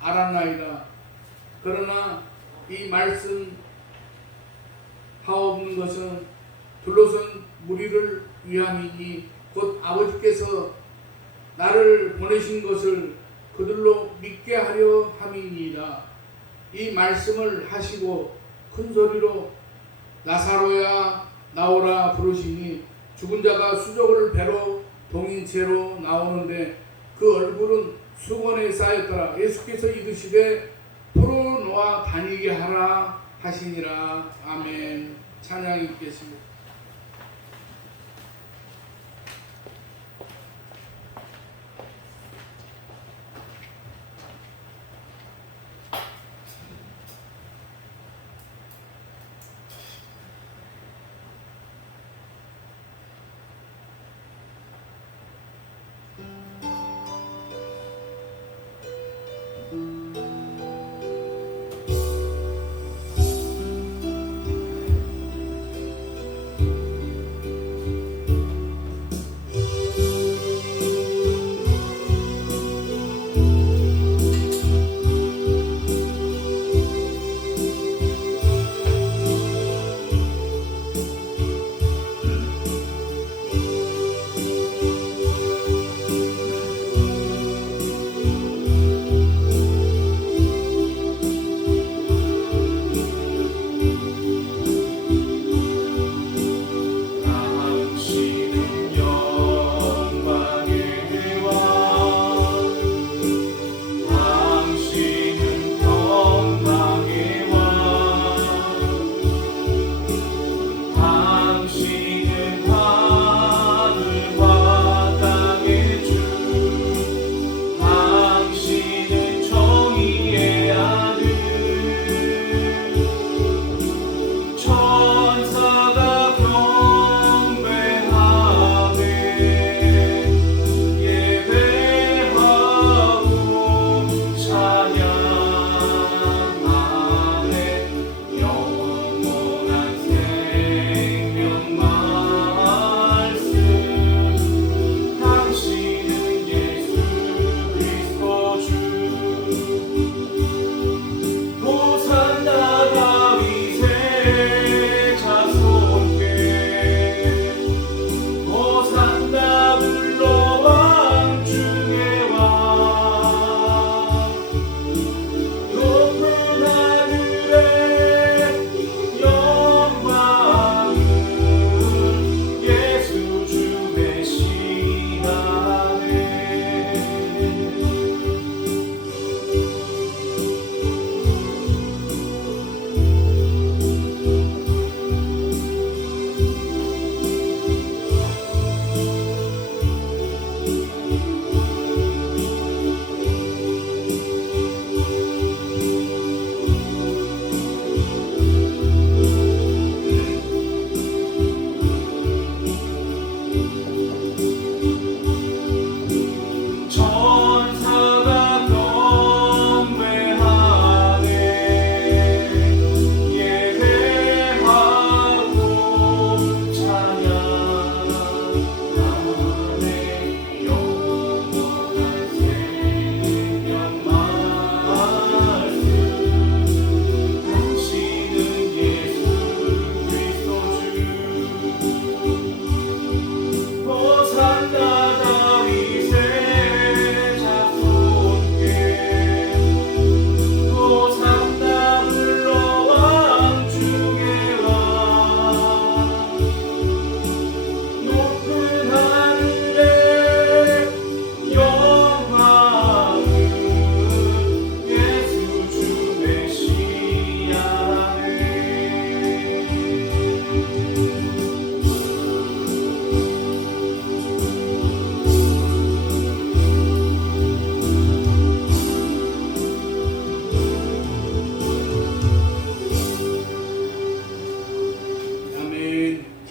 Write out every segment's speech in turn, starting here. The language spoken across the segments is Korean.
알았나이다. 그러나 이 말씀 하옵는 것은 둘러선 무리를 위함이니 곧 아버지께서 나를 보내신 것을 그들로 믿게 하려 함이니이다. 이 말씀을 하시고 큰 소리로 나사로야 나오라 부르시니 죽은 자가 수족을 배로 동인 채로 나오는데 그 얼굴은 수건에 쌓였더라. 예수께서 이르시되 풀어놓아 다니게 하라 하시니라. 아멘. 찬양이 있겠습니다.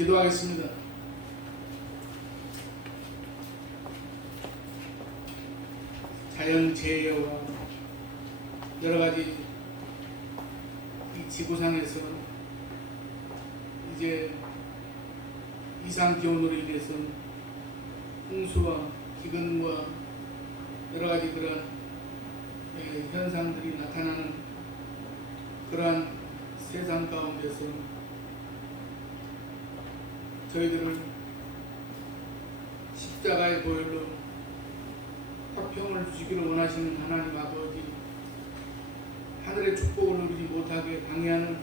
기도하겠습니다. 자연재해와 여러가지 이 지구상에서 이제 이상기온으로 인해서 홍수와 기근과 여러가지 그런 현상들이 나타나는 그러한 세상 가운데서 저희들을 십자가의 보혈로 화평을 주시기를 원하시는 하나님 아버지, 하늘의 축복을 누리지 못하게 방해하는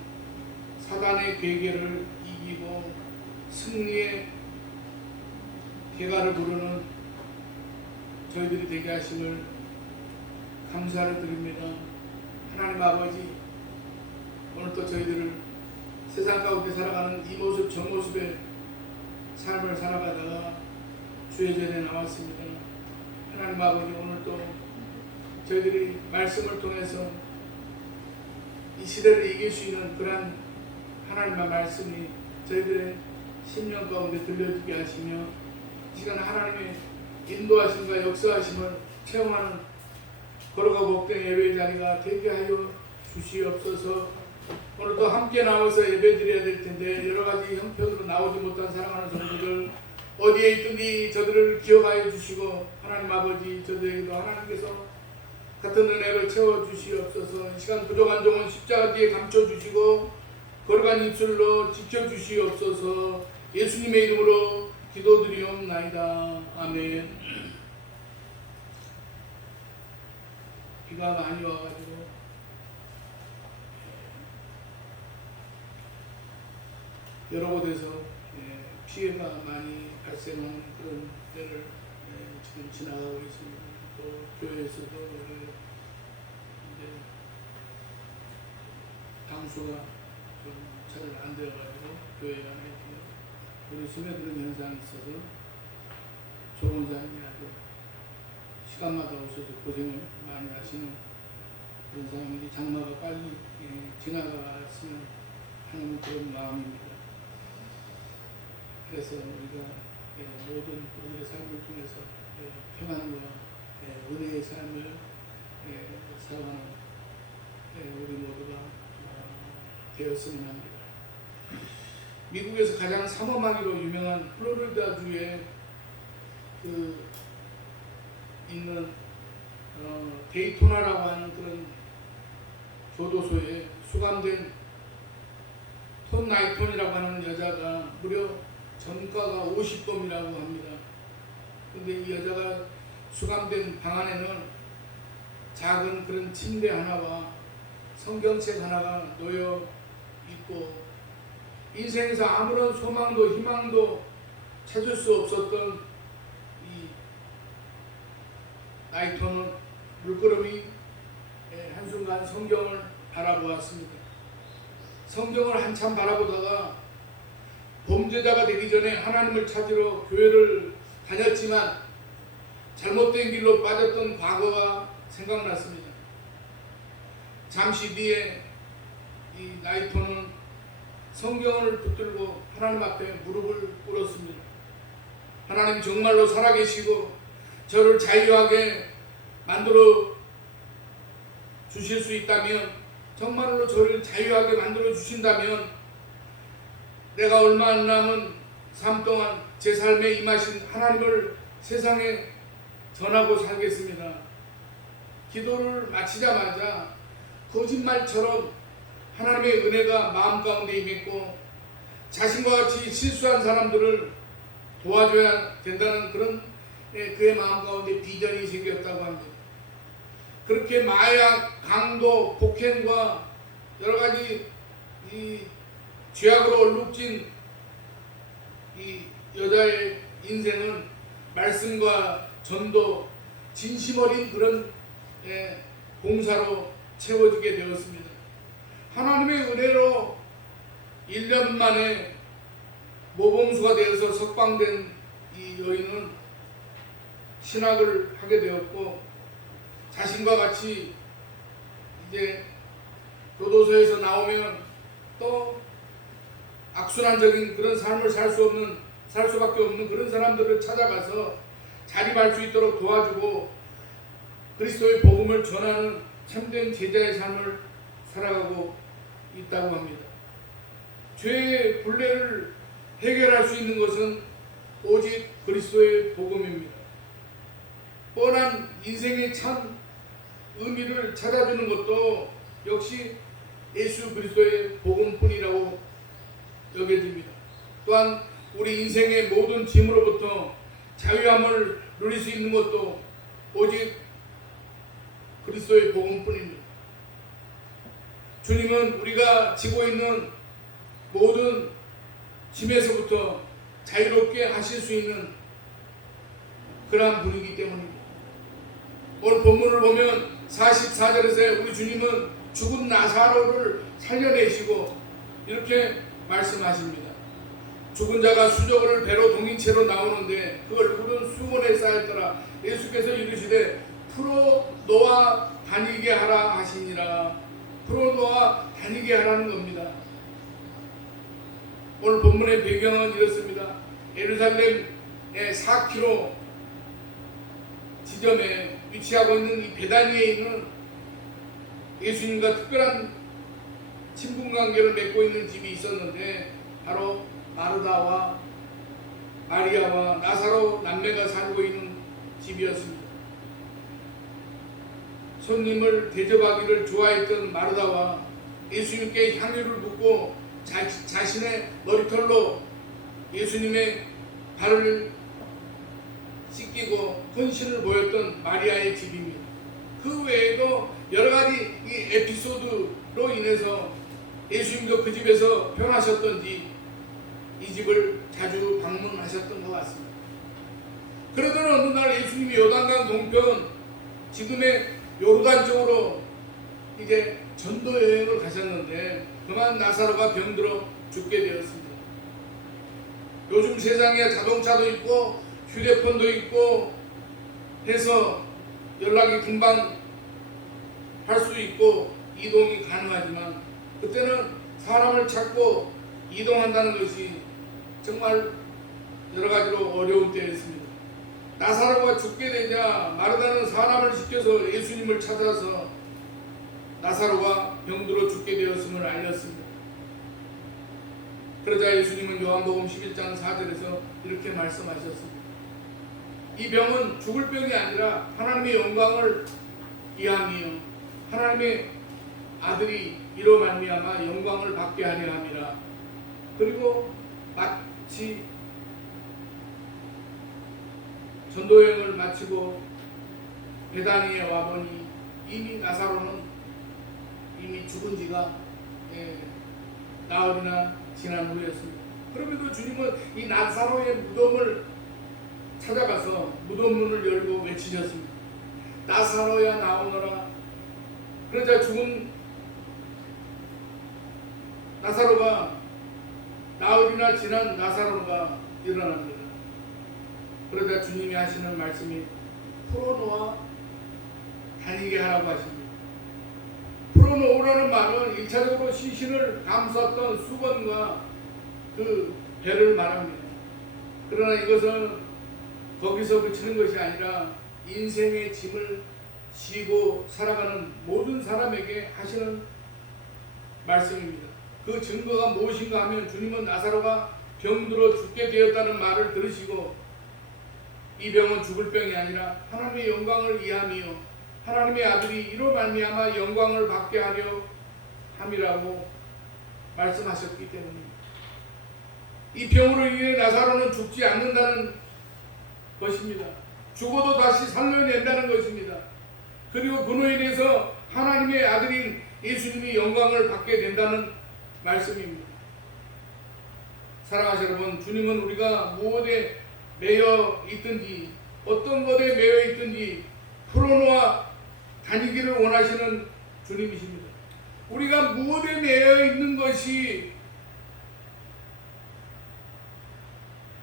사단의 괴계를 이기고 승리의 개가를 부르는 저희들이 되게 하심을 감사를 드립니다. 하나님 아버지, 오늘도 저희들을 세상 가운데 살아가는 이 모습 저 모습의 삶을 살아가다가 주의 전에 나왔습니다. 하나님 아버지, 오늘도 저희들이 말씀을 통해서 이 시대를 이길 수 있는 그러한 하나님의 말씀이 저희들의 심령 가운데 들려지게 하시며 이 시간 하나님의 인도하심과 역사하심을 체험하는 걸어가 복된 예배 자리가 되게 하여 주시옵소서. 오늘도 함께 나와서 예배 드려야 될 텐데 여러 가지 형편으로 나오지 못한 사랑하는 성도들 어디에 있든지 저들을 기억하여 주시고 하나님 아버지, 저들에게도 하나님께서 같은 은혜를 채워주시옵소서. 이 시간 부족한 종은 십자가 뒤에 감춰주시고 거룩한 입술로 지켜주시옵소서. 예수님의 이름으로 기도드리옵나이다. 아멘. 비가 많이 와가지고 여러 곳에서 피해가 많이 발생하는 그런 때를 지금 지나가고 있습니다. 또 교회에서도 이제 방수가 좀 잘 안 되어가지고 교회 안에 물이 스며드는 현상이 있어서 조원장이 아주 시간마다 오셔서 고생을 많이 하시는 그런 상황인데 장마가 빨리 지나갔으면 하는 그런 마음입니다. 그래서 우리가 모든 우리의 삶을 통해서 평안과 은혜의 삶을 살아가는 우리 모두가 되었으면 합니다. 미국에서 가장 삼엄하기로 유명한 플로리다주에 있는 데이토나라고 하는 그런 교도소에 수감된 톤 나이톤이라고 하는 여자가 무려 전과가 50범이라고 합니다. 근데 이 여자가 수감된 방 안에는 작은 그런 침대 하나와 성경책 하나가 놓여 있고 인생에서 아무런 소망도 희망도 찾을 수 없었던 이 나이톤은 물끄러미 한순간 성경을 바라보았습니다. 성경을 한참 바라보다가 범죄자가 되기 전에 하나님을 찾으러 교회를 다녔지만 잘못된 길로 빠졌던 과거가 생각났습니다. 잠시 뒤에 이 나이톤은 성경을 붙들고 하나님 앞에 무릎을 꿇었습니다. 하나님 정말로 살아계시고 저를 자유하게 만들어 주실 수 있다면, 정말로 저를 자유하게 만들어 주신다면 내가 얼마 안 남은 삶 동안 제 삶에 임하신 하나님을 세상에 전하고 살겠습니다. 기도를 마치자마자 거짓말처럼 하나님의 은혜가 마음 가운데 임했고 자신과 같이 실수한 사람들을 도와줘야 된다는 그런 그의 마음 가운데 비전이 생겼다고 합니다. 그렇게 마약, 강도, 폭행과 여러 가지 이 죄악으로 얼룩진 이 여자의 인생은 말씀과 전도, 진심 어린 그런 봉사로 채워지게 되었습니다. 하나님의 은혜로 1년 만에 모범수가 되어서 석방된 이 여인은 신학을 하게 되었고 자신과 같이 이제 교도소에서 나오면 또 악순환적인 그런 삶을 살 수밖에 없는 그런 사람들을 찾아가서 자립할 수 있도록 도와주고 그리스도의 복음을 전하는 참된 제자의 삶을 살아가고 있다고 합니다. 죄의 굴레를 해결할 수 있는 것은 오직 그리스도의 복음입니다. 뻔한 인생의 참 의미를 찾아주는 것도 역시 예수 그리스도의 복음뿐이라고 여겨집니다. 또한 우리 인생의 모든 짐으로부터 자유함을 누릴 수 있는 것도 오직 그리스도의 복음뿐입니다. 주님은 우리가 지고 있는 모든 짐에서부터 자유롭게 하실 수 있는 그러한 분이기 때문입니다. 오늘 본문을 보면 44절에서 우리 주님은 죽은 나사로를 살려내시고 이렇게 말씀하십니다. 죽은 자가 수저를 배로 동인 채로 나오는데 그걸 푸른 수건에 쌓였더라. 예수께서 이르시되 풀어 놓아 다니게 하라 하시니라. 풀어 놓아 다니게 하라는 겁니다. 오늘 본문의 배경은 이렇습니다. 예루살렘의 4km 지점에 위치하고 있는 이 베다니에 있는 예수님과 특별한 친분관계를 맺고 있는 집이 있었는데 바로 마르다와 마리아와 나사로 남매가 살고 있는 집이었습니다. 손님을 대접하기를 좋아했던 마르다와 예수님께 향유를 붓고 자신의 머리털로 예수님의 발을 씻기고 헌신을 보였던 마리아의 집입니다. 그 외에도 여러 가지 이 에피소드로 인해서 예수님도 그 집에서 변하셨던지 이 집을 자주 방문하셨던 것 같습니다. 그러던 어느 날 예수님이 요단강 동편 지금의 요르단 쪽으로 이제 전도 여행을 가셨는데 그만 나사로가 병들어 죽게 되었습니다. 요즘 세상에 자동차도 있고 휴대폰도 있고 해서 연락이 금방 할 수 있고 이동이 가능하지만 그때는 사람을 찾고 이동한다는 것이 정말 여러 가지로 어려운 때였습니다. 나사로가 죽게 되자 마르다는 사람을 시켜서 예수님을 찾아서 나사로가 병들어 죽게 되었음을 알렸습니다. 그러자 예수님은 요한복음 11장 4절에서 이렇게 말씀하셨습니다. 이 병은 죽을 병이 아니라 하나님의 영광을 위함이요 하나님의 아들이 이로 말미암아 영광을 받게 하려 함이라. 그리고 마치 전도여행을 마치고 베다니에 와보니 이미 나사로는 이미 죽은 지가 나흘이나 지난 후였습니다. 그럼에도 주님은 이 나사로의 무덤을 찾아가서 무덤문을 열고 외치셨습니다. 나사로야 나오너라. 그러자 죽은 나사로가 나흘이나 지난 나사로가 일어납니다. 그러자 주님이 하시는 말씀이 풀어놓아 다니게 하라고 하십니다. 풀어놓으라는 말은 1차적으로 시신을 감쌌던 수건과 그 배를 말합니다. 그러나 이것은 거기서 그치는 것이 아니라 인생의 짐을 지고 살아가는 모든 사람에게 하시는 말씀입니다. 그 증거가 무엇인가 하면 주님은 나사로가 병들어 죽게 되었다는 말을 들으시고 이 병은 죽을 병이 아니라 하나님의 영광을 위함이요 하나님의 아들이 이로 말미암아 영광을 받게 하려 함이라고 말씀하셨기 때문입니다. 이 병으로 인해 나사로는 죽지 않는다는 것입니다. 죽어도 다시 살려낸다는 것입니다. 그리고 그로 인해서 하나님의 아들인 예수님이 영광을 받게 된다는 말씀입니다. 사랑하시는 여러분, 주님은 우리가 무엇에 매여 있든지 어떤 것에 매여 있든지 풀어놓아 다니기를 원하시는 주님이십니다. 우리가 무엇에 매여 있는 것이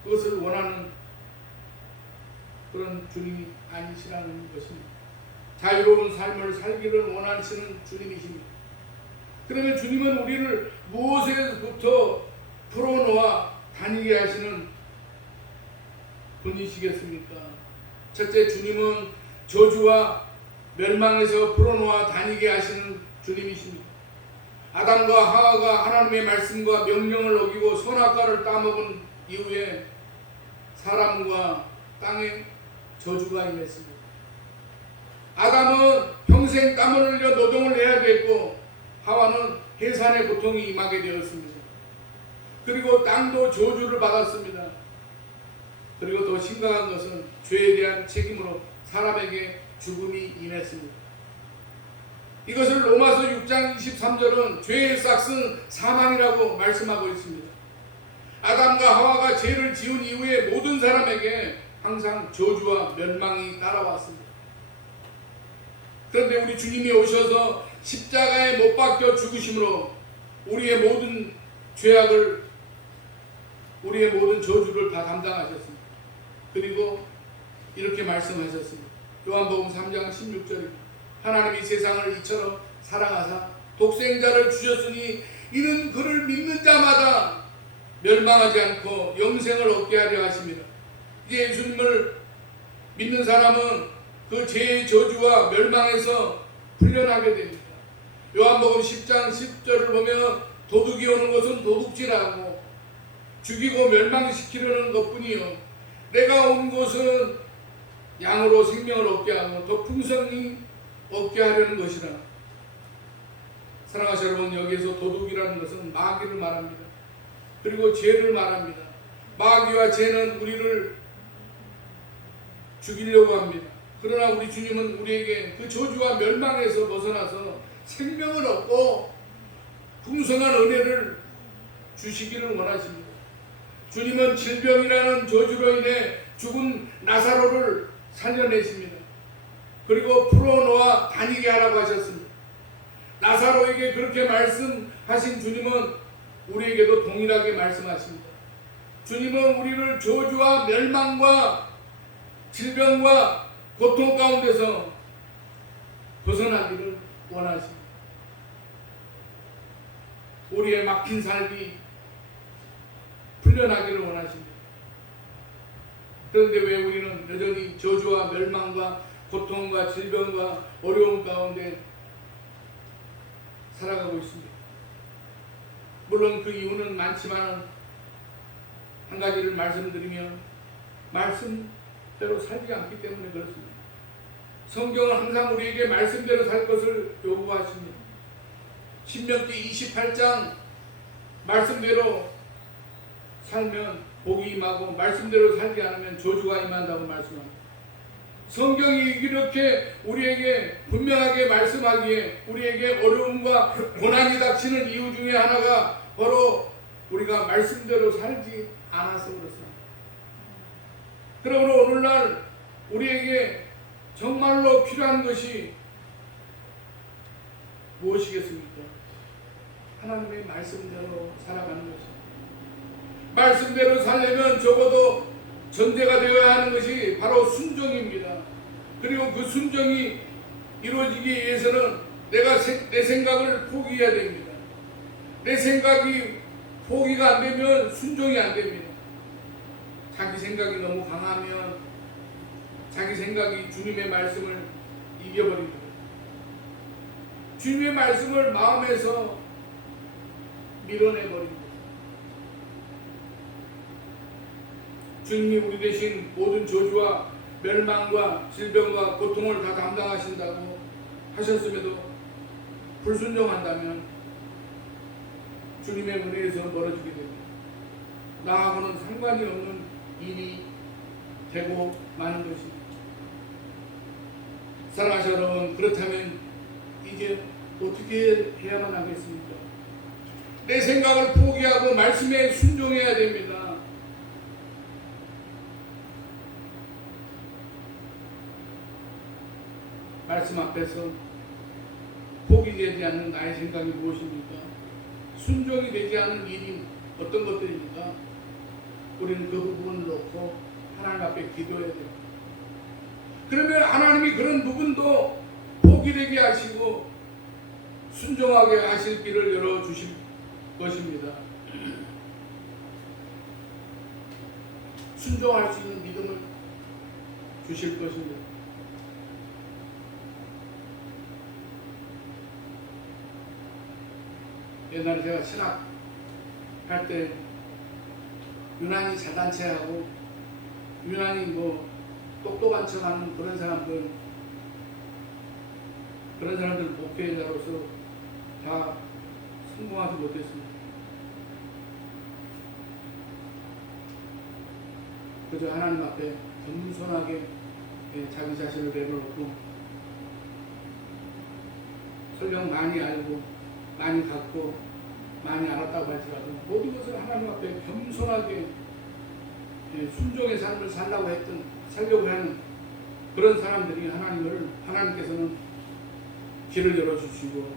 그것을 원하는 그런 주님이 아니시라는 것입니다. 자유로운 삶을 살기를 원하시는 주님이십니다. 그러면 주님은 우리를 무엇에부터 풀어놓아 다니게 하시는 분이시겠습니까? 첫째, 주님은 저주와 멸망에서 풀어놓아 다니게 하시는 주님이십니다. 아담과 하와가 하나님의 말씀과 명령을 어기고 선악과를 따먹은 이후에 사람과 땅에 저주가 임했습니다. 아담은 평생 땀을 흘려 노동을 해야 됐고 하와는 해산의 고통이 임하게 되었습니다. 그리고 땅도 저주를 받았습니다. 그리고 더 심각한 것은 죄에 대한 책임으로 사람에게 죽음이 임했습니다. 이것을 로마서 6장 23절은 죄의 싹은 사망이라고 말씀하고 있습니다. 아담과 하와가 죄를 지은 이후에 모든 사람에게 항상 저주와 멸망이 따라왔습니다. 그런데 우리 주님이 오셔서 십자가에 못 박혀 죽으심으로 우리의 모든 죄악을, 우리의 모든 저주를 다 담당하셨습니다. 그리고 이렇게 말씀하셨습니다. 요한복음 3장 16절입니다. 하나님이 세상을 이처럼 사랑하사 독생자를 주셨으니 이는 그를 믿는 자마다 멸망하지 않고 영생을 얻게 하려 하십니다. 이제 예수님을 믿는 사람은 그 죄의 저주와 멸망에서 풀려나게 됩니다. 요한복음 10장 10절을 보면 도둑이 오는 것은 도둑질하고 죽이고 멸망시키려는 것뿐이요 내가 온 것은 양으로 생명을 얻게 하고 더 풍성히 얻게 하려는 것이라. 사랑하시는 여러분, 여기에서 도둑이라는 것은 마귀를 말합니다. 그리고 죄를 말합니다. 마귀와 죄는 우리를 죽이려고 합니다. 그러나 우리 주님은 우리에게 그 저주와 멸망에서 벗어나서 생명을 얻고 풍성한 은혜를 주시기를 원하십니다. 주님은 질병이라는 저주로 인해 죽은 나사로를 살려내십니다. 그리고 풀어놓아 다니게 하라고 하셨습니다. 나사로에게 그렇게 말씀하신 주님은 우리에게도 동일하게 말씀하십니다. 주님은 우리를 저주와 멸망과 질병과 고통 가운데서 벗어나기를 원하십니다. 우리의 막힌 삶이 풀려나기를 원하십니다. 그런데 왜 우리는 여전히 저주와 멸망과 고통과 질병과 어려움 가운데 살아가고 있습니다. 물론 그 이유는 많지만 한 가지를 말씀드리면 말씀대로 살지 않기 때문에 그렇습니다. 성경은 항상 우리에게 말씀대로 살 것을 요구하십니다. 신명기 28장 말씀대로 살면 복이 임하고 말씀대로 살지 않으면 저주가 임한다고 말씀합니다. 성경이 이렇게 우리에게 분명하게 말씀하기에 우리에게 어려움과 고난이 닥치는 이유 중에 하나가 바로 우리가 말씀대로 살지 않아서 그렇습니다. 그러므로 오늘날 우리에게 정말로 필요한 것이 무엇이겠습니까? 하나님의 말씀대로 살아가는 것입니다. 말씀대로 살려면 적어도 전제가 되어야 하는 것이 바로 순종입니다. 그리고 그 순종이 이루어지기 위해서는 내가 내 생각을 포기해야 됩니다. 내 생각이 포기가 안 되면 순종이 안 됩니다. 자기 생각이 너무 강하면 자기 생각이 주님의 말씀을 이겨버립니다. 주님의 말씀을 마음에서 밀어내버립니다. 주님이 우리 대신 모든 저주와 멸망과 질병과 고통을 다 담당하신다고 하셨음에도 불순종한다면 주님의 은혜에서 멀어지게 됩니다. 나하고는 상관이 없는 일이 되고 마는 것입니다. 사랑하시는 여러분, 그렇다면 이제 어떻게 해야만 하겠습니까? 내 생각을 포기하고 말씀에 순종해야 됩니다. 말씀 앞에서 포기되지 않는 나의 생각이 무엇입니까? 순종이 되지 않는 일이 어떤 것들입니까? 우리는 그 부분을 놓고 하나님 앞에 기도해야 돼요. 그러면 하나님이 그런 부분도 포기되게 하시고 순종하게 하실 길을 열어주실 것입니다. 순종할 수 있는 믿음을 주실 것입니다. 옛날에 제가 신학할 때 유난히 잘난 체하고 유난히 똑똑한 척하는 그런 사람들 그런 사람들 목회자로서 다 성공하지 못했습니다. 그저 하나님 앞에 겸손하게 자기 자신을 내려놓고, 설령 많이 알고 많이 갖고 많이 알았다고 할지라도 모든 것을 하나님 앞에 겸손하게 순종의 삶을 살려고 하는 그런 사람들이 하나님께서는 길을 열어주시고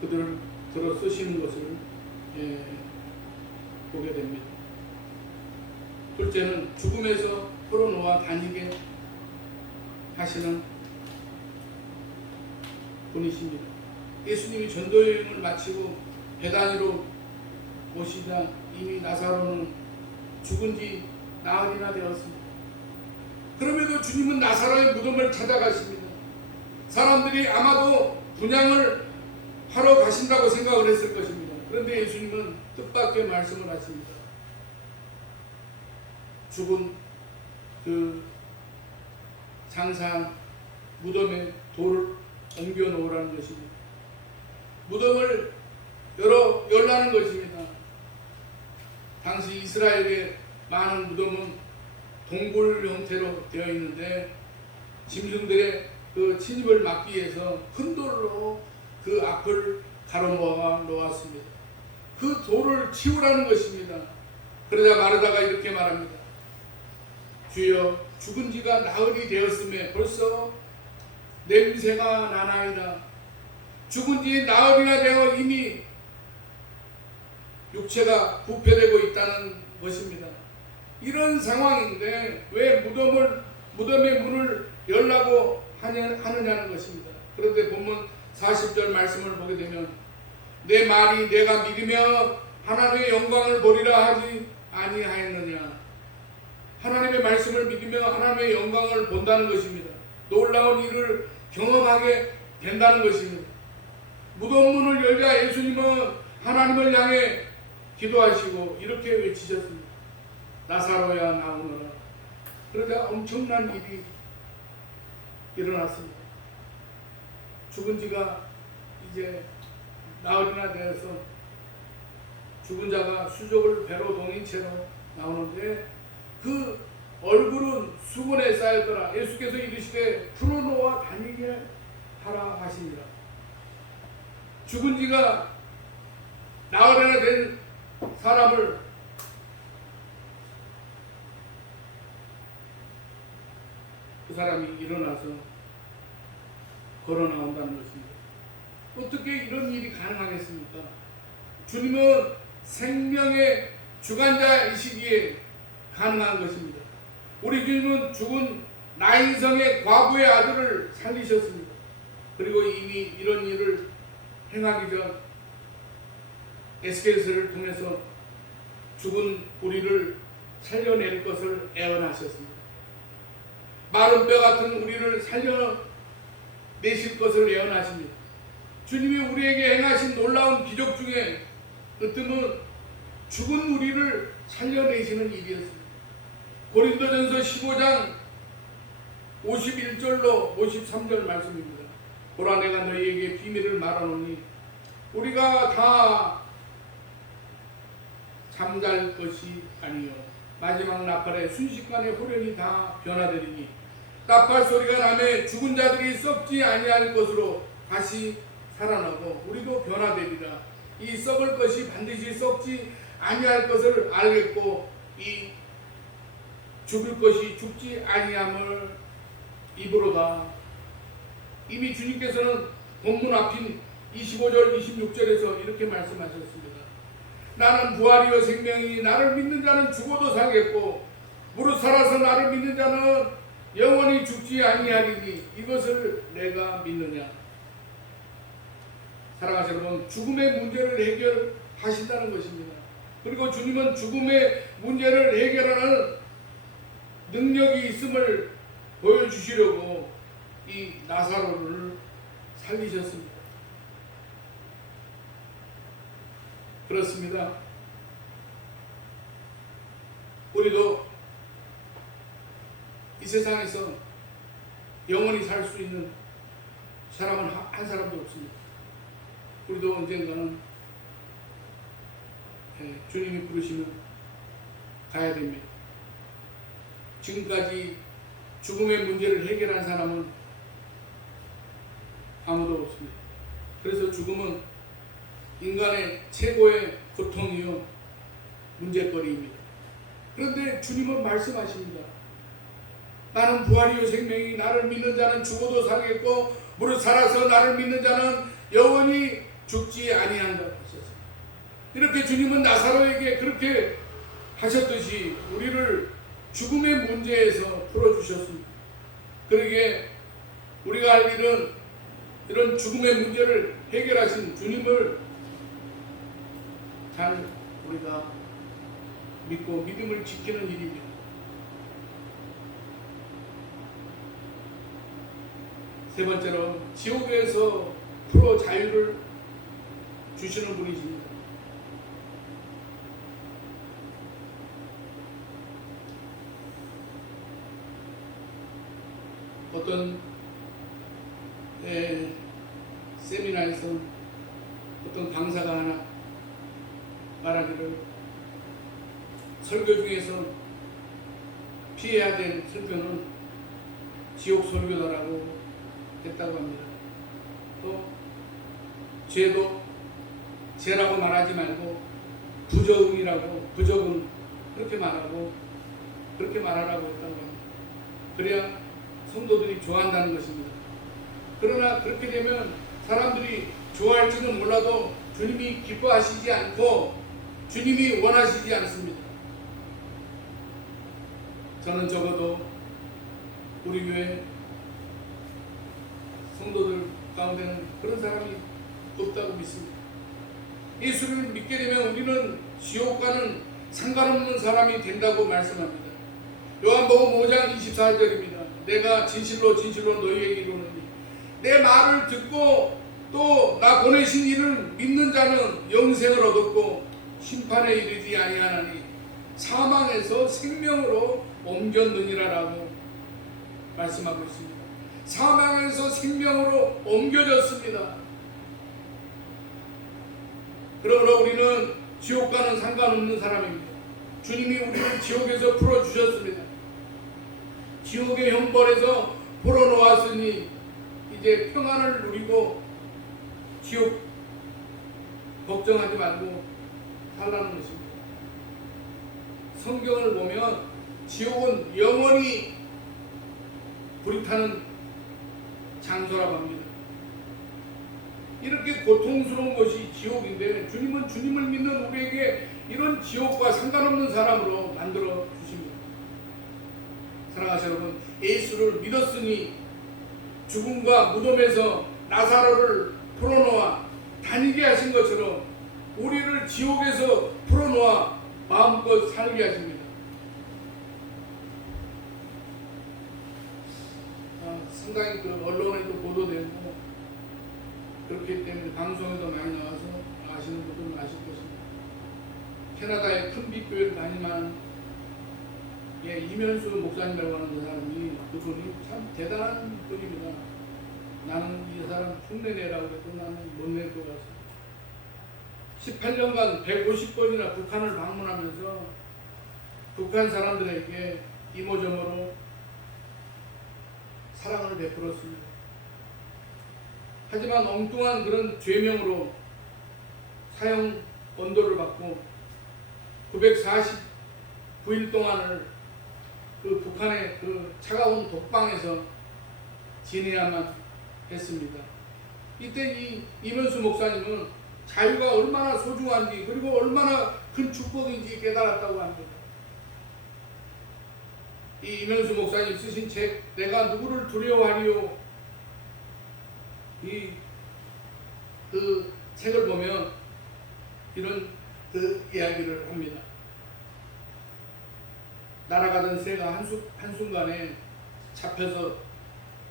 그들을 들어 쓰시는 것을 보게 됩니다. 둘째는 죽음에서 풀어놓아 다니게 하시는 분이십니다. 예수님이 전도여행을 마치고 베다니로 오시자 이미 나사로는 죽은 지 나흘이나 되었습니다. 그럼에도 주님은 나사로의 무덤을 찾아가십니다. 사람들이 아마도 분향을 하러 가신다고 생각을 했을 것입니다. 그런데 예수님은 뜻밖의 말씀을 하십니다. 죽은 그 장사한 무덤에 돌을 옮겨 놓으라는 것입니다. 무덤을 열라는 것입니다. 당시 이스라엘의 많은 무덤은 동굴 형태로 되어 있는데 짐승들의 그 침입을 막기 위해서 큰 돌로 그 앞을 가로모아 놓았습니다. 그 돌을 치우라는 것입니다. 그러자 마르다가 이렇게 말합니다. 주여, 죽은 지가 나흘이 되었음에 벌써 냄새가 나나이다. 죽은 지 나흘이나 되어 이미 육체가 부패되고 있다는 것입니다. 이런 상황인데 왜 무덤의 문을 열라고 하느냐는 것입니다. 그런데 본문 40절 말씀을 보게 되면 내 말이 내가 믿으며 하나님의 영광을 보리라 하지 아니하였느냐. 하나님의 말씀을 믿으며 하나님의 영광을 본다는 것입니다. 놀라운 일을 경험하게 된다는 것입니다. 무덤문을 열자 예수님은 하나님을 향해 기도하시고 이렇게 외치셨습니다. 나사로야 나오너라. 그러자 엄청난 일이 일어났습니다. 죽은 지가 이제 나흘이나 되어서 죽은 자가 수족을 배로 동인 채로 나오는데 그 얼굴은 수건에 쌓였더라. 예수께서 이르시되 풀어놓아 다니게 하라 하시니라. 죽은 지가 나흘이나 된 사람을 그 사람이 일어나서 걸어 나온다는 것입니다. 어떻게 이런 일이 가능하겠습니까? 주님은 생명의 주관자이시기에 가능한 것입니다. 우리 주님은 죽은 나인성의 과부의 아들을 살리셨습니다. 그리고 이미 이런 일을 행하기 전 에스겔서를 통해서 죽은 우리를 살려낼 것을 애원하셨습니다. 마른 뼈 같은 우리를 살려내실 것을 애원하십니다. 주님이 우리에게 행하신 놀라운 기적 중에 으뜸은 죽은 우리를 살려내시는 일이었습니다. 고린도전서 15장 51절로 53절 말씀입니다. 보라 내가 너희에게 비밀을 말하노니 우리가 다 잠잘 것이 아니요 마지막 나팔에 순식간에 후련히 다 변화되리니 나팔 소리가 나매 죽은 자들이 썩지 아니할 것으로 다시 살아나고 우리도 변화되리라. 이 썩을 것이 반드시 썩지 아니할 것을 알겠고 이 죽을 것이 죽지 아니함을 입으로다. 이미 주님께서는 본문 앞인 25절 26절에서 이렇게 말씀하셨습니다. 나는 부활이요 생명이니 나를 믿는 자는 죽어도 살겠고 무릇 살아서 나를 믿는 자는 영원히 죽지 아니하리니 이것을 내가 믿느냐. 사랑하시는 여러분, 죽음의 문제를 해결하신다는 것입니다. 그리고 주님은 죽음의 문제를 해결하는 능력이 있음을 보여주시려고 이 나사로를 살리셨습니다. 그렇습니다. 우리도 이 세상에서 영원히 살 수 있는 사람은 한 사람도 없습니다. 우리도 언젠가는 주님이 부르시면 가야 됩니다. 지금까지 죽음의 문제를 해결한 사람은 아무도 없습니다. 그래서 죽음은 인간의 최고의 고통이요 문제거리입니다. 그런데 주님은 말씀하십니다. 나는 부활이요 생명이, 나를 믿는 자는 죽어도 살겠고 무릇 살아서 나를 믿는 자는 영원히 죽지 아니한다 하셨습니다. 이렇게 주님은 나사로에게 그렇게 하셨듯이 우리를 죽음의 문제에서 풀어주셨습니다. 그러기에 우리가 할 일은 이런 죽음의 문제를 해결하신 주님을 잘 우리가 믿고 믿음을 지키는 일입니다. 세 번째로 지옥에서 풀어 자유를 주시는 분이십니다. 어떤 세미나에서 어떤 강사가 하나 말하기를 설교 중에서 피해야 될 설교는 지옥 설교다라고 했다고 합니다. 또 죄도 죄라고 말하지 말고 부적은 그렇게 말하고 그렇게 말하라고 했다고 합니다. 그래야 성도들이 좋아한다는 것입니다. 그러나 그렇게 되면 사람들이 좋아할지는 몰라도 주님이 기뻐하시지 않고 주님이 원하시지 않습니다. 저는 적어도 우리 교회 성도들 가운데는 그런 사람이 없다고 믿습니다. 예수를 믿게 되면 우리는 지옥과는 상관없는 사람이 된다고 말씀합니다. 요한복음 5장 24절입니다. 내가 진실로 진실로 너희에게 이르노니 내 말을 듣고 또 나 보내신 이를 믿는 자는 영생을 얻었고 심판에 이르지 아니하나니 사망에서 생명으로 옮겼느니라라고 말씀하고 있습니다. 사망에서 생명으로 옮겨졌습니다. 그러므로 우리는 지옥과는 상관없는 사람입니다. 주님이 우리를 지옥에서 풀어주셨습니다. 지옥의 형벌에서 풀어놓았으니 이제 평안을 누리고 지옥 걱정하지 말고 살라는 것입니다. 성경을 보면 지옥은 영원히 불이 타는 장소라고 합니다. 이렇게 고통스러운 것이 지옥인데 주님은 주님을 믿는 우리에게 이런 지옥과 상관없는 사람으로 만들어 주십니다. 사랑하시는 여러분, 예수를 믿었으니 죽음과 무덤에서 나사로를 풀어놓아 다니게 하신 것처럼 우리를 지옥에서 풀어놓아 마음껏 살게 하십니다. 상당히 그 언론에도 보도되고 그렇기 때문에 방송에도 많이 나와서 아시는 분들은 아실 것입니다. 캐나다의 큰 빛교회를 다니는 이면수 목사님이라고 하는 그 사람이 그분이 참 대단한 분입니다. 나는 이 사람 흉내내라고 해도 나는 못 낼 것 같습니다. 18년간 150번이나 북한을 방문하면서 북한 사람들에게 이모저모로 사랑을 베풀었습니다. 하지만 엉뚱한 그런 죄명으로 사형 언도를 받고 949일 동안을 그 북한의 그 차가운 독방에서 지내야만 했습니다. 이때 이면수 목사님은 자유가 얼마나 소중한지 그리고 얼마나 큰 축복인지 깨달았다고 합니다. 이 이면수 목사님 쓰신 책 내가 누구를 두려워하리요, 그 책을 보면 이런 그 이야기를 합니다. 날아가던 새가 한순간에 잡혀서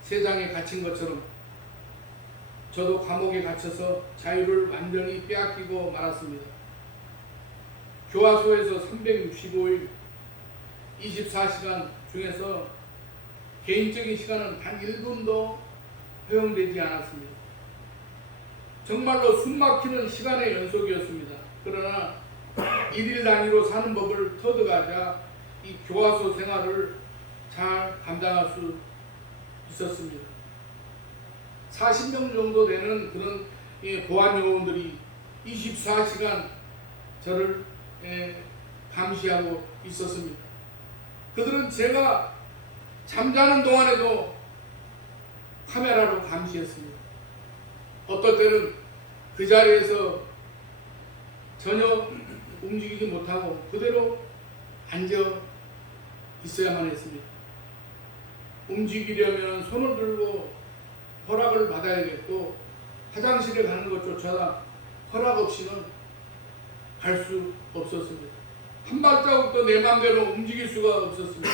세상에 갇힌 것처럼 저도 감옥에 갇혀서 자유를 완전히 빼앗기고 말았습니다. 교화소에서 365일 24시간 중에서 개인적인 시간은 단 1분도 허용되지 않았습니다. 정말로 숨막히는 시간의 연속이었습니다. 그러나 일일 단위로 사는 법을 터득하자 이 교화소 생활을 잘 감당할 수 있었습니다. 40명 정도 되는 그런 보안 요원들이 24시간 저를 감시하고 있었습니다. 그들은 제가 잠자는 동안에도 카메라로 감시했습니다. 어떨 때는 그 자리에서 전혀 움직이지 못하고 그대로 앉아 있어야만 했습니다. 움직이려면 손을 들고 허락을 받아야겠고 화장실에 가는 것조차 허락 없이는 갈 수 없었습니다. 한 발자국도 내 마음대로 움직일 수가 없었습니다.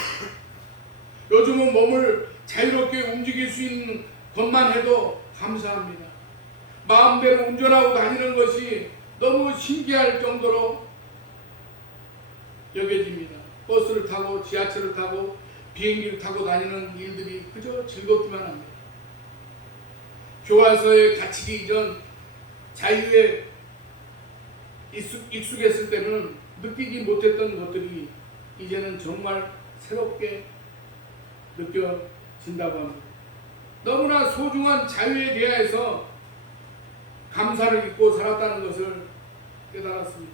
요즘은 몸을 자유롭게 움직일 수 있는 것만 해도 감사합니다. 마음대로 운전하고 다니는 것이 너무 신기할 정도로 여겨집니다. 버스를 타고 지하철을 타고 비행기를 타고 다니는 일들이 그저 즐겁기만 합니다. 교화소에 갇히기 이전 자유에 익숙했을 때는 느끼지 못했던 것들이 이제는 정말 새롭게 느껴진다고 합니다. 너무나 소중한 자유에 대해서 감사를 잊고 살았다는 것을 깨달았습니다.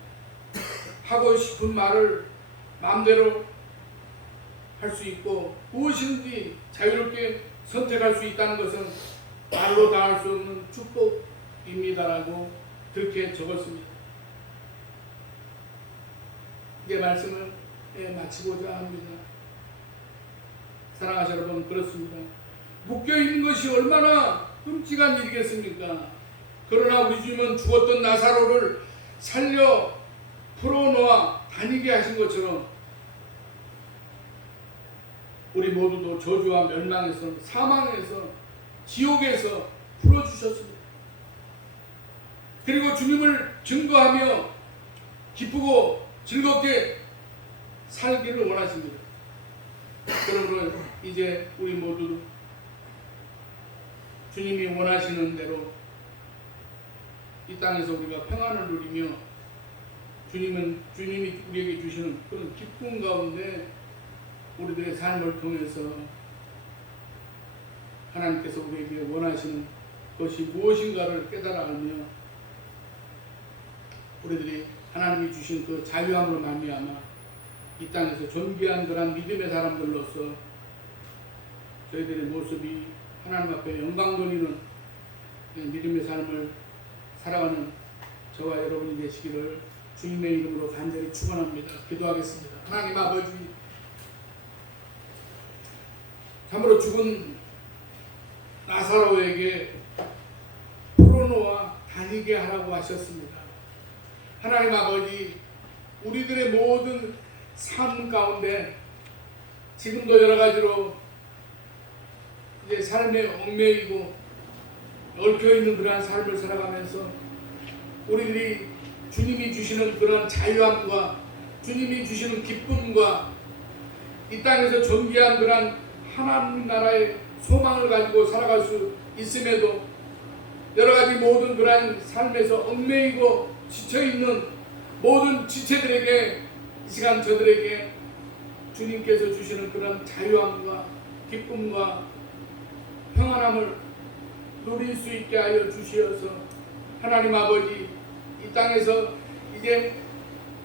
하고 싶은 말을 마음대로 할 수 있고 무엇이든지 자유롭게 선택할 수 있다는 것은 말로 다 할 수 없는 축복입니다라고 그렇게 적었습니다. 이제 말씀을 마치고자 합니다. 사랑하시는 여러분, 그렇습니다. 묶여있는 것이 얼마나 끔찍한 일이겠습니까? 그러나 우리 주님은 죽었던 나사로를 살려 풀어놓아 다니게 하신 것처럼 우리 모두도 저주와 멸망에서, 사망에서, 지옥에서 풀어주셨습니다. 그리고 주님을 증거하며 기쁘고 즐겁게 살기를 원하십니다. 그러므로 이제 우리 모두 주님이 원하시는 대로 이 땅에서 우리가 평안을 누리며 주님이 우리에게 주시는 그런 기쁨 가운데 우리들의 삶을 통해서 하나님께서 우리에게 원하시는 것이 무엇인가를 깨달아 알며 우리들이 하나님이 주신 그 자유함으로 말미암아 이 땅에서 존귀한 그런 믿음의 사람들로서 저희들의 모습이 하나님 앞에 영광 돌리는 믿음의 삶을 살아가는 저와 여러분이 되시기를 주님의 이름으로 간절히 축원합니다. 기도하겠습니다. 하나님 아버지, 참으로 죽은 나사로에게 풀어놓아 다니게 하라고 하셨습니다. 하나님 아버지, 우리들의 모든 삶 가운데 지금도 여러 가지로 이제 삶에 얽매이고 얽혀있는 그러한 삶을 살아가면서 우리들이 주님이 주시는 그런 자유함과 주님이 주시는 기쁨과 이 땅에서 존귀한 그런 하나님 나라의 소망을 가지고 살아갈 수 있음에도 여러 가지 모든 그러한 삶에서 얽매이고 지쳐있는 모든 지체들에게 이 시간 저들에게 주님께서 주시는 그런 자유함과 기쁨과 평안함을 누릴 수 있게 하여 주시어서 하나님 아버지, 이 땅에서 이제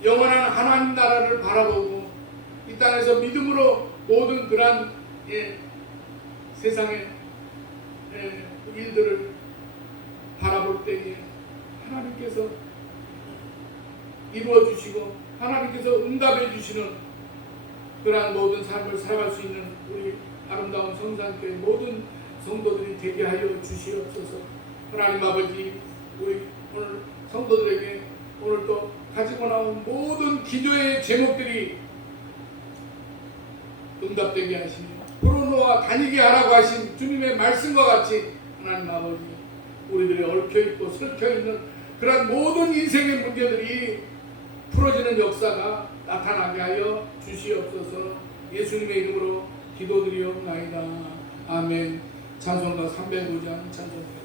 영원한 하나님 나라를 바라보고 이 땅에서 믿음으로 모든 그러한 세상의 일들을 바라볼 때에 하나님께서 이루어 주시고 하나님께서 응답해 주시는 그러한 모든 삶을 살아갈 수 있는 우리 아름다운 성산교회 모든 성도들이 되게 하여 주시옵소서. 하나님 아버지, 우리 오늘 성도들에게 오늘 또 가지고 나온 모든 기도의 제목들이 응답되게 하시며 풀어놓아 다니게 하라고 하신 주님의 말씀과 같이 하나님 아버지, 우리들이 얽혀있고 설켜있는 그런 모든 인생의 문제들이 풀어지는 역사가 나타나게 하여 주시옵소서. 예수님의 이름으로 기도드리옵나이다. 아멘. 찬송가 305장 찬송가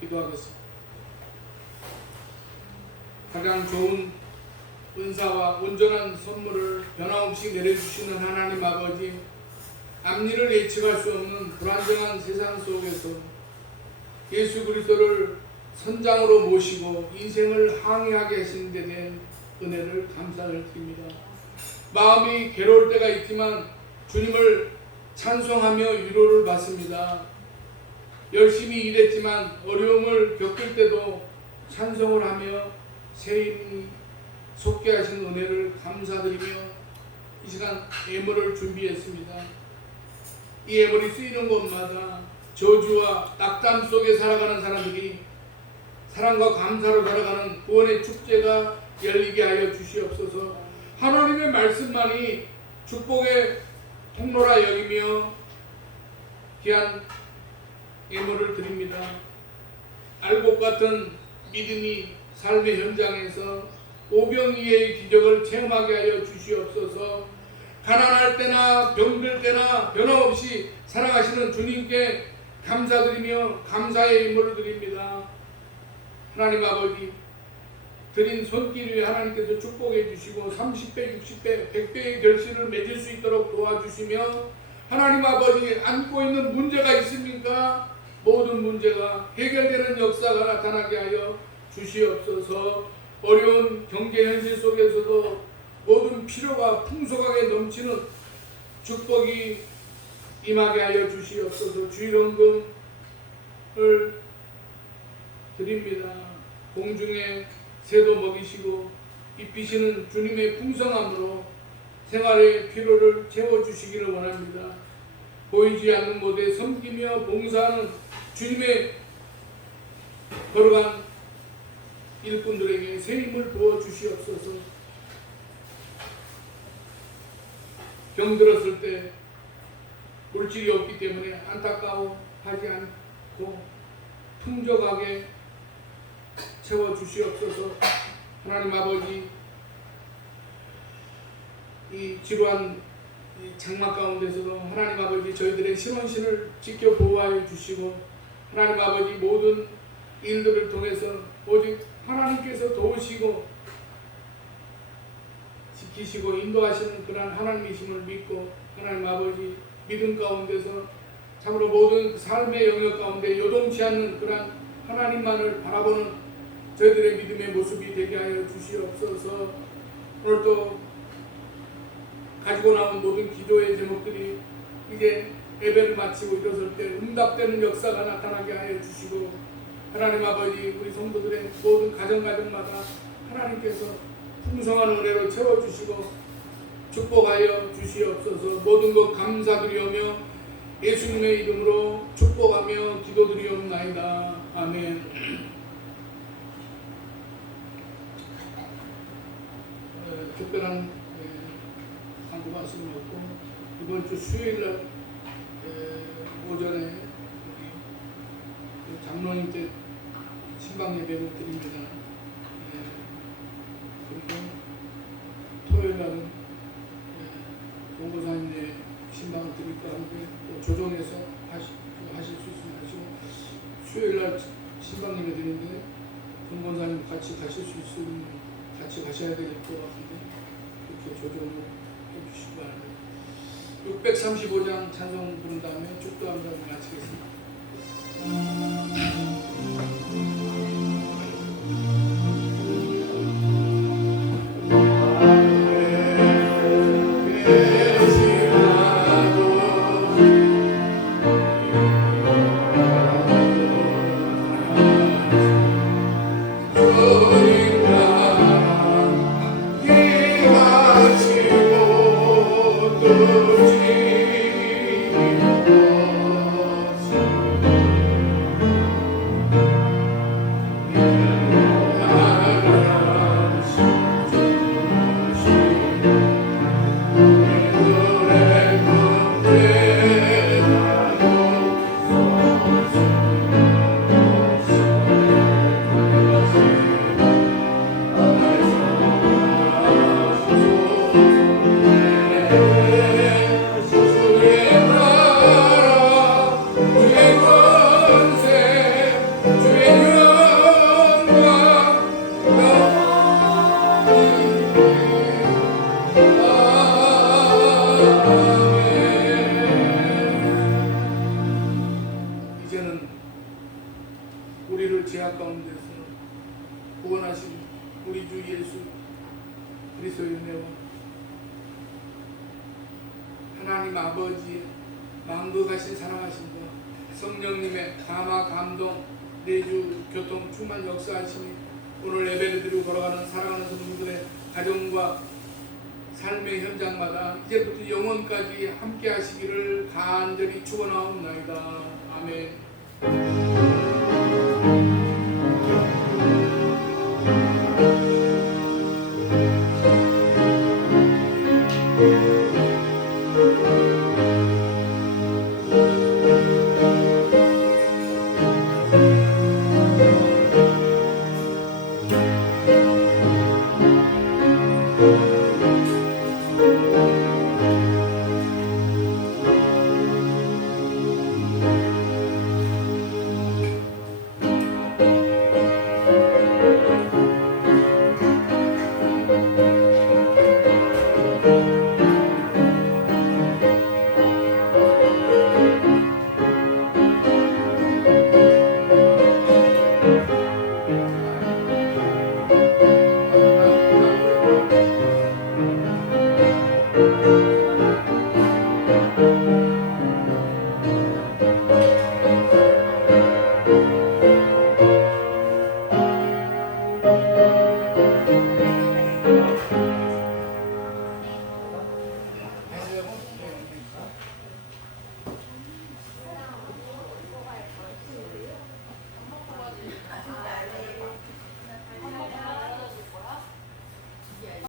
기도하겠습니다. 가장 좋은 은사와 온전한 선물을 변함없이 내려주시는 하나님 아버지, 앞일을 예측할 수 없는 불안정한 세상 속에서 예수 그리스도를 선장으로 모시고 인생을 항해하게 하신 데 대한 은혜를 감사를 드립니다. 마음이 괴로울 때가 있지만 주님을 찬송하며 위로를 받습니다. 열심히 일했지만 어려움을 겪을 때도 찬송을 하며 새 힘이 솟게 하신 은혜를 감사드리며 이 시간 예물을 준비했습니다. 이 예물이 쓰이는 곳마다 저주와 낙담 속에 살아가는 사람들이 사랑과 감사로 살아가는 구원의 축제가 열리게 하여 주시옵소서. 하나님의 말씀만이 축복의 통로라 여기며 귀한 예물을 드립니다. 알곡 같은 믿음이 삶의 현장에서 오병이의 기적을 체험하게 하여 주시옵소서. 가난할 때나 병들 때나 변함없이 사랑하시는 주님께 감사드리며 감사의 예물을 드립니다. 하나님 아버지, 드린 손길 위에 하나님께서 축복해 주시고 30배, 60배, 100배의 결실을 맺을 수 있도록 도와주시며, 하나님 아버지, 안고 있는 문제가 있습니까? 모든 문제가 해결되는 역사가 나타나게 하여 주시옵소서. 어려운 경제 현실 속에서도 모든 필요가 풍성하게 넘치는 축복이 임하게 하여 주시옵소서. 주일원금을 드립니다. 공중에 새도 먹이시고 입히시는 주님의 풍성함으로 생활의 필요를 채워주시기를 원합니다. 보이지 않는 곳에 섬기며 봉사하는 주님의 걸어간 일꾼들에게 새 힘을 부어 주시옵소서. 병들었을 때 물질이 없기 때문에 안타까워하지 않고 풍족하게 채워 주시옵소서. 하나님 아버지, 이 지루한 장막 가운데서도 하나님 아버지 저희들의 신원신을 지켜 보호하여 주시고, 하나님 아버지 모든 일들을 통해서 오직 하나님께서 도우시고 지키시고 인도하시는 그런 하나님이심을 믿고 하나님 아버지 믿음 가운데서 참으로 모든 삶의 영역 가운데 요동치 않는 그런 하나님만을 바라보는 저희들의 믿음의 모습이 되게 하여 주시옵소서. 오늘도 가지고 나온 모든 기도의 제목들이 이제 예배를 마치고 일어설 때 응답되는 역사가 나타나게 하여 주시고 하나님 아버지 우리 성도들의 모든 가정마다 하나님께서 풍성한 은혜로 채워주시고 축복하여 주시옵소서. 모든 것 감사드리오며 예수님의 이름으로 축복하며 기도드리옵나이다. 아멘. 특별한 한국 말씀이 없고 이번 주 수요일날 오전에 우리 장로님 때 신방 예배를 드립니다. 그리고 토요일날은 동고사님의 신방을 드릴까 하는데 또 조정해서 하실 수 있으면 하시고 수요일날 신방 예배 드리는데 동고사님 같이 가실 수 있으면 같이 가셔야 될 것 같은데 이렇게 조정을 해주시기 바랍니다. 635장 찬송 부른 다음에 축도함을 마치겠습니다. 이제는 우리를 죄악 가운데서 구원하신 우리 주 예수 그리스도의 은혜와 하나님 아버지의 만극하신 사랑하심과 성령님의 감화 감동 내주 교통 충만 역사하심이 오늘 예배를 드리고 걸어가는 사랑하는 성도들의 가정과 삶의 현장마다 이제부터 영원까지 함께 하시기를 간절히 축원하옵나이다. 아멘.